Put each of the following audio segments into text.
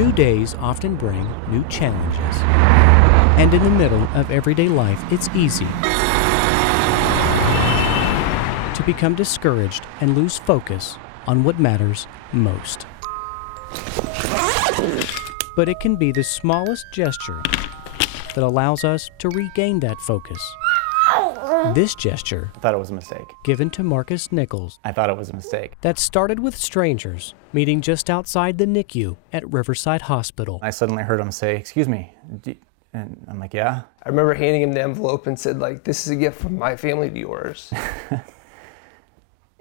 New days often bring new challenges. And in the middle of everyday life, it's easy to become discouraged and lose focus on what matters most. But it can be the smallest gesture that allows us to regain that focus. This gesture, I thought it was a mistake. given to Marcus Nichols, I thought it was a mistake. that started with strangers meeting just outside the NICU at Riverside Hospital. I suddenly heard him say, "Excuse me," and I'm like, "Yeah." I remember handing him the envelope and said, like, "This is a gift from my family to yours."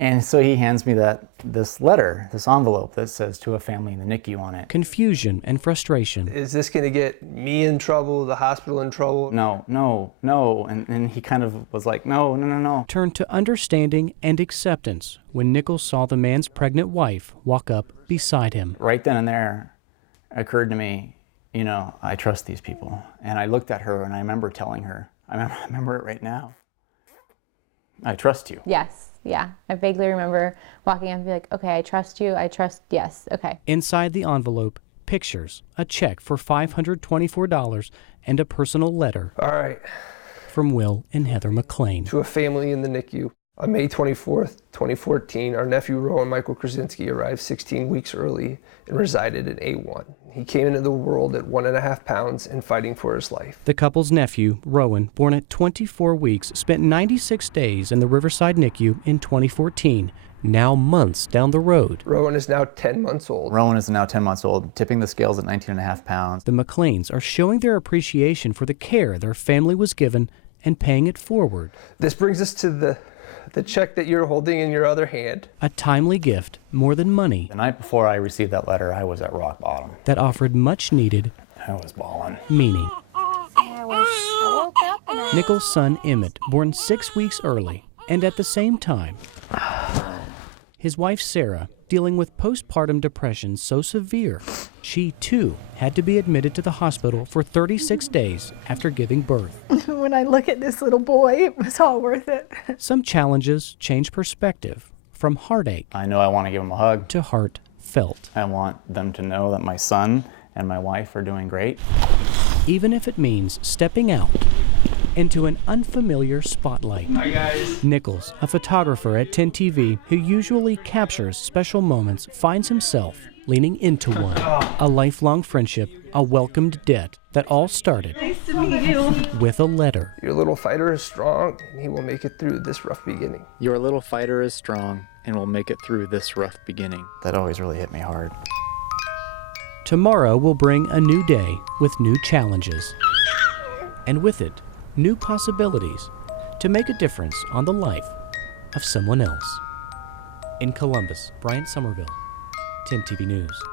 And so he hands me this letter, this envelope that says "to a family in the NICU" on it. Confusion and frustration. Is this going to get me in trouble, the hospital in trouble? No, no, no. And he kind of was like, no, no, no, no. Turned to understanding and acceptance when Nichols saw the man's pregnant wife walk up beside him. Right then and there, it occurred to me, I trust these people. And I looked at her and I remember telling her, I remember it right now, I trust you. Yes. Yeah, I vaguely remember walking up and be like, okay, I trust you, yes, okay. Inside the envelope, pictures, a check for $524, and a personal letter. All right. From Will and Heather McLean. To a family in the NICU. On May 24th, 2014, our nephew Rowan Michael Krasinski arrived 16 weeks early and resided in A1. He came into the world at 1.5 pounds and fighting for his life. The couple's nephew, Rowan, born at 24 weeks, spent 96 days in the Riverside NICU in 2014, now months down the road. Rowan is now 10 months old. Rowan is now 10 months old, tipping the scales at 19.5 pounds. The McLeans are showing their appreciation for the care their family was given and paying it forward. This brings us to the check that you're holding in your other hand. A timely gift, more than money. The night before I received that letter, I was at rock bottom. That offered much needed I was bawling. meaning. Nichols' son Emmett, born 6 weeks early, and at the same time, his wife Sarah, dealing with postpartum depression so severe, she too had to be admitted to the hospital for 36 days after giving birth. When I look at this little boy, it was all worth it. Some challenges change perspective from heartache I know I want to give him a hug. to heartfelt, I want them to know that my son and my wife are doing great. even if it means stepping out into an unfamiliar spotlight. Hi guys. Nichols, a photographer at 10 TV who usually captures special moments, finds himself leaning into one. A lifelong friendship, a welcomed debt that all started with a letter. Your little fighter is strong and he will make it through this rough beginning. Your little fighter is strong and will make it through this rough beginning. That always really hit me hard. Tomorrow will bring a new day with new challenges. And with it, new possibilities to make a difference on the life of someone else. In Columbus, Bryant Somerville, 10 TV News.